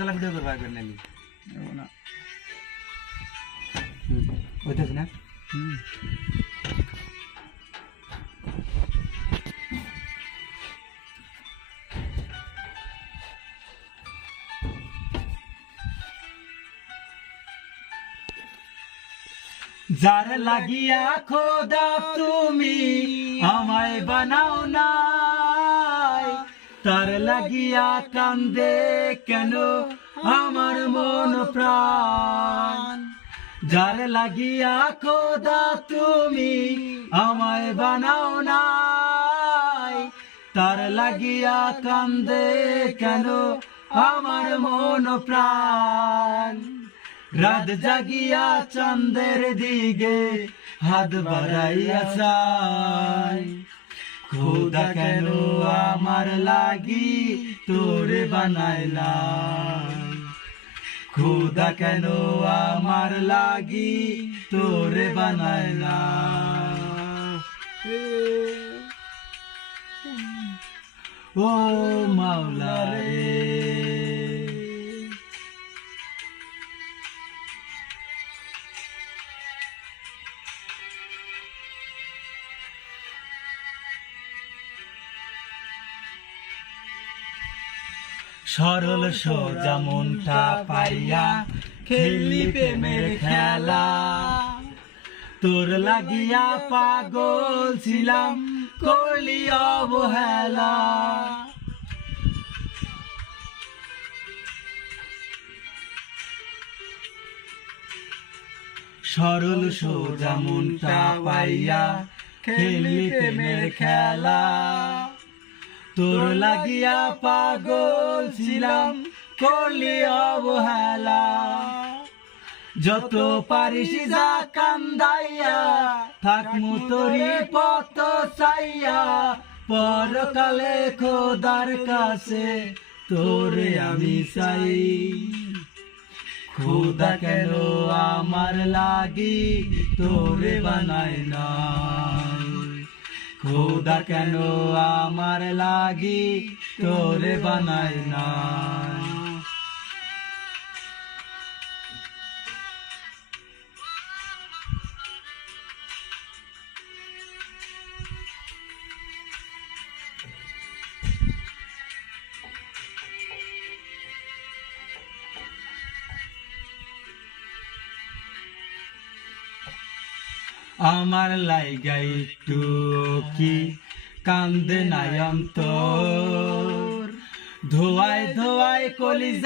চালা ভিডিও করবা একবার নালি না হইতেছে না যার লাগিয়া খোদা তুমি আমায় বানাও নাই তার লাগিয়া কান্দে কেন আমার মন প্রাণ যার লাগিয়া খোদা তুমি আমায় বানাও নাই তার লাগিয়া কান্দে কেন আমার মন প্রাণ রাত জাগিয়া চন্দের দিকে হাত বাড়াইয়া চাই খোদা কেন আমার লাগি তোরে বানাইলাম খোদা কেন আমার লাগি তোরে বানাইলাম ও মাওলা রে সরল সোজা মনটা পাইয়া খেলি প্রেমের খেলা তোর লাগিয়া পাগল ছিলাম করলি অবহেলা সরল সোজা মনটা পাইয়া খেলি প্রেমের খেলা তোর লাগিয়া পাগল ছিলাম করলি অবহেলা যত পারিস যা কান্দাইয়া থাকমু তোরি পত চাইয়া পরকালে খোদার কাছে তোরে আমি চাই খোদা কেন আমার লাগি তোরে বানাই না খোদা কেন আমার লাগি তোরে বানাই না আমার লাইগা একটু কি কান্দে নাই অন্তর ধোয়ায় ধোয়ায় কলিজা